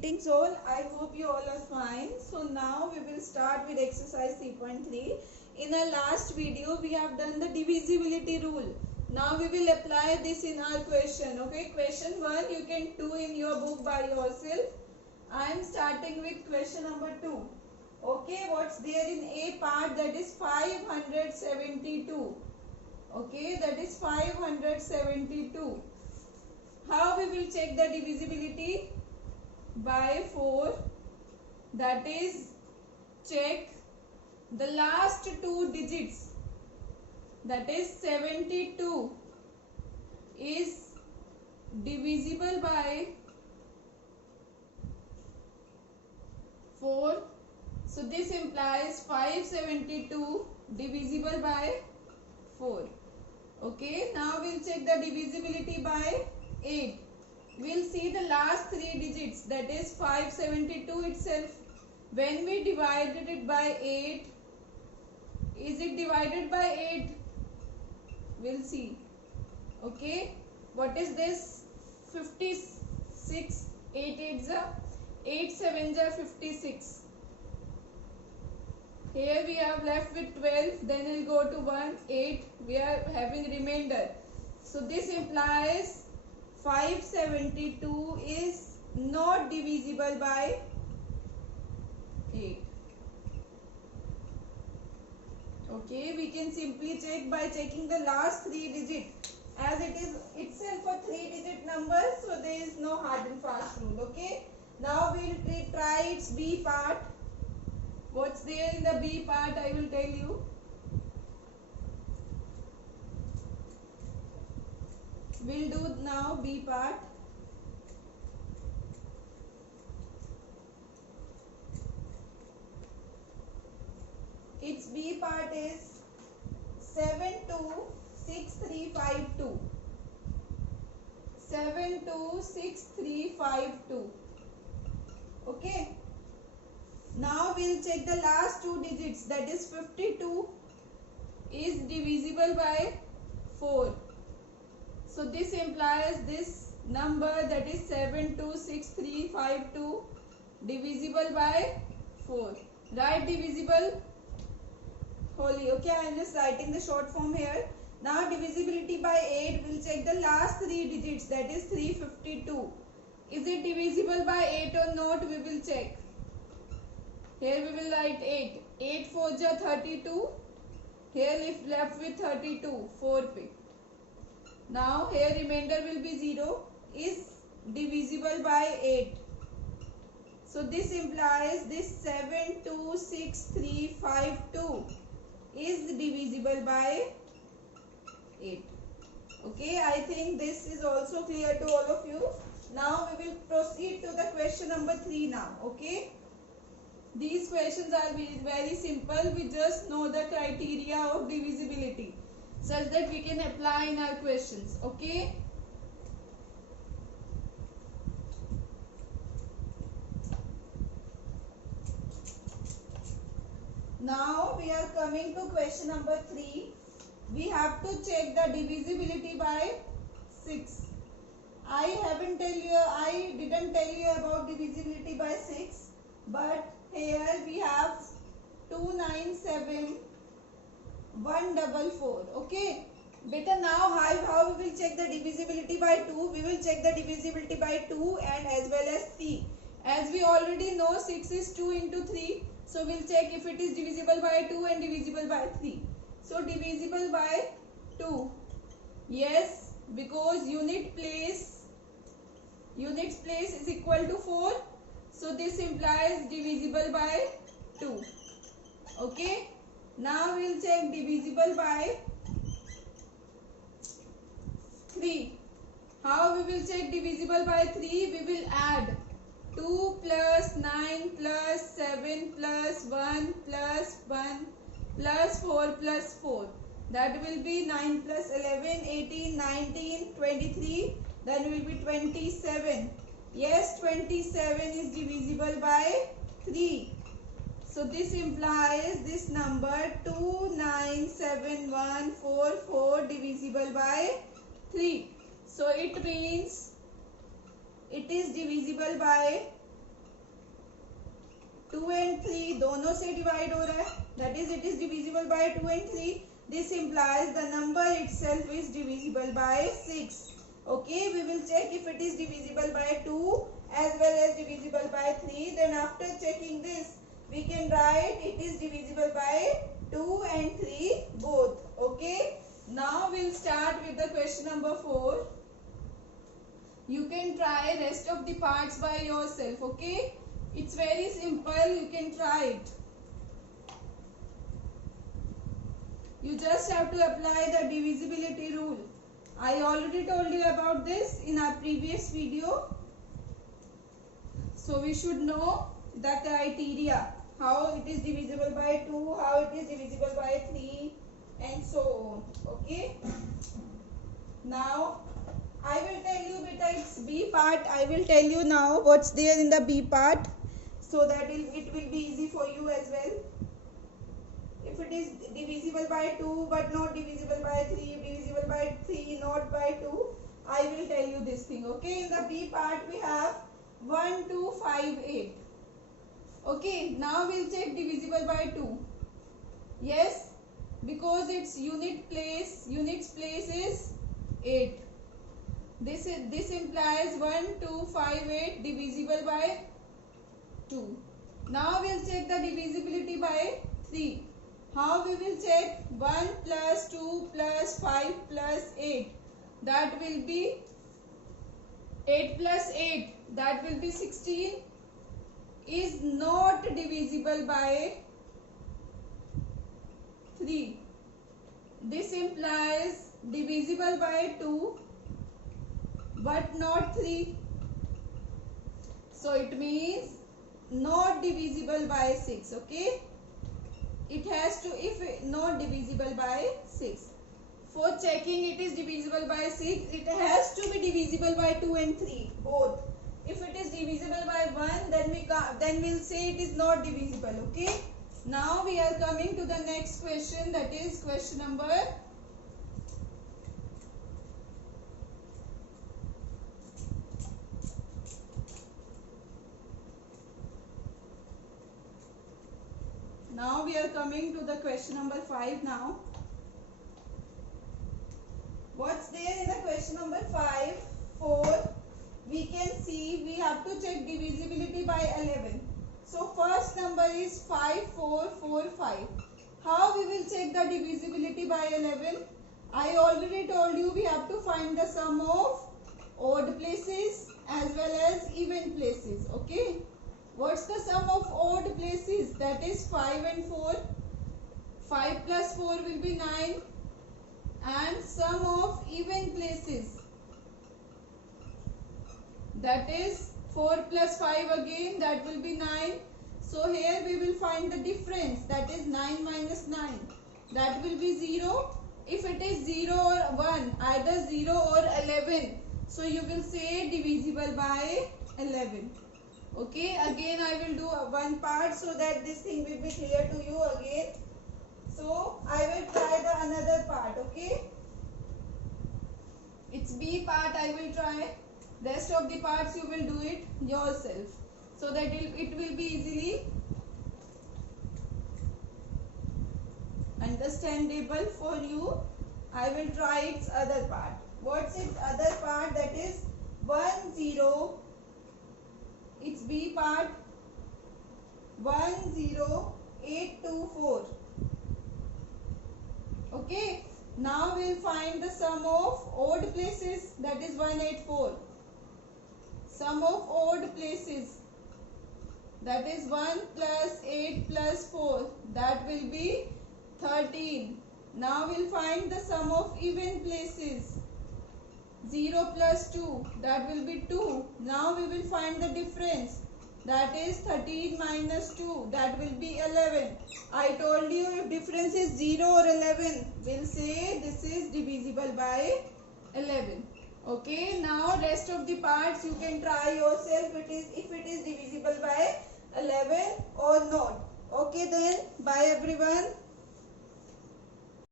Greetings all. I hope you all are fine. So now we will start with exercise 3.3. In our last video we have done the divisibility rule. Now we will apply this in our question. Okay, question 1 you can do in your book by yourself. I am starting with question number 2. Okay, what's there in A part? That is 572. Okay, that is 572. How we will check the divisibility? By 4, that is check the last two digits, that is 72 is divisible by 4. So this implies 572 divisible by 4. Okay, now we'll check the divisibility by 8. We'll see the last three digits, that is 572 itself. When we divided it by 8, is it divided by 8? We'll see. Okay, what is this? 56. 8 8s are 8 7s are 56. Here we have left with 12, then we'll go to 1, 8. We are having remainder. So this implies 572 is not divisible by 8. Okay, we can simply check by checking the last three digits. As it is itself a 3-digit number, so there is no hard and fast rule. Okay, now we will try its B part. What's there in the B part, I will tell you. We'll do now B part. Its B part is 726352. 726352. Okay. Now we'll check the last two digits, that is 52 is divisible by 4. So this implies this number, that is 726352 divisible by 4. Write divisible wholly. Okay, I am just writing the short form here. Now divisibility by 8, we'll check the last three digits, that is 352. Is it divisible by 8 or not? We will check. Here we will write 8. 8 4s are 32. Here left with 32. 4 picked. Now here remainder will be 0. Is divisible by 8. So this implies this 726352 is divisible by 8. Okay, I think this is also clear to all of you. Now we will proceed to the question number 3 now. Okay, these questions are very simple. We just know the criteria of divisibility such that we can apply in our questions. Okay, now we are coming to question number 3. We have to check the divisibility by 6. I didn't tell you about divisibility by 6, but here we have 297,144. Okay, better now how we will check the divisibility by 2? We will check the divisibility by 2 and as well as 3. As we already know 6 is 2 into 3, so we'll check if it is divisible by 2 and divisible by 3. So divisible by 2, yes, because units place is equal to 4, so this implies divisible by 2. Okay, now we'll check divisible by 3. How we will check divisible by 3? We will add 2 plus 9 plus 7 plus 1 plus 1 plus 4 plus 4. That will be 9 plus 11, 18, 19, 23. Then will be 27. Yes, 27 is divisible by 3. So this implies this number 297,144 divisible by 3. So it means it is divisible by 2 and 3 दोनों से divide हो रहा है, that is it is divisible by 2 and 3. This implies the number itself is divisible by 6. Okay, we will check if it is divisible by 2 as well as divisible by 3. Then after checking this, we can write it is divisible by 2 and 3 both. Okay, now we'll start with the question number 4. You can try rest of the parts by yourself. Okay, it's very simple, you can try it. You just have to apply the divisibility rule. I already told you about this in our previous video. So we should know the criteria, how it is divisible by 2, how it is divisible by 3 and so on. Okay. Now I will tell you beta it's B part. I will tell you now what's there in the B part, so that it will be easy for you as well. If it is divisible by 2 but not divisible by 3, divisible by 3 not by 2, I will tell you this thing. Okay, in the B part we have 1, 2, 5, 8. Okay, now we'll check divisible by 2. Yes, because its units place is 8. This implies 1, 2, 5, 8 divisible by 2. Now we'll check the divisibility by 3. How we will check? 1 plus 2 plus 5 plus 8. That will be 8 plus 8. That will be 16. Is not divisible by 3. This implies divisible by 2 but not 3. So it means not divisible by 6. Okay, it has to, if not divisible by 6. For checking it is divisible by 6, it has to be divisible by 2 and 3 both. If it is divisible by 1, then we'll say it is not divisible. Okay, now we are coming to the next question, that is question number 5 now. What's there in the question number 5? 4. We can see we have to check divisibility by 11. So first number is 5, 4, 4, 5. How we will check the divisibility by 11? I already told you we have to find the sum of odd places as well as even places. Okay, what's the sum of odd places? That is 5 and 4. 5 plus 4 will be 9. And sum of even places, that is 4 plus 5 again, that will be 9. So here we will find the difference, that is 9 minus 9, that will be 0. If it is 0 or 1, either 0 or 11, so you will say divisible by 11. Okay, again I will do one part so that this thing will be clear to you again. So I will try the another part. Okay, it's B part, I will try. Rest of the parts you will do it yourself, so that it will be easily understandable for you. I will try its other part. What's its other part? That is 1, 0. It's B part. 1, 0, 8, 2, 4. Okay, now we'll find the sum of odd places, that is 1, 8, 4. Sum of odd places, that is 1 plus 8 plus 4, that will be 13. Now we'll find the sum of even places, 0 plus 2, that will be 2. Now we will find the difference, that is 13 minus 2, that will be 11. I told you if difference is 0 or 11, we'll say this is divisible by 11. Okay, now rest of the parts you can try yourself if it is divisible by 11 or not. Okay then, bye everyone.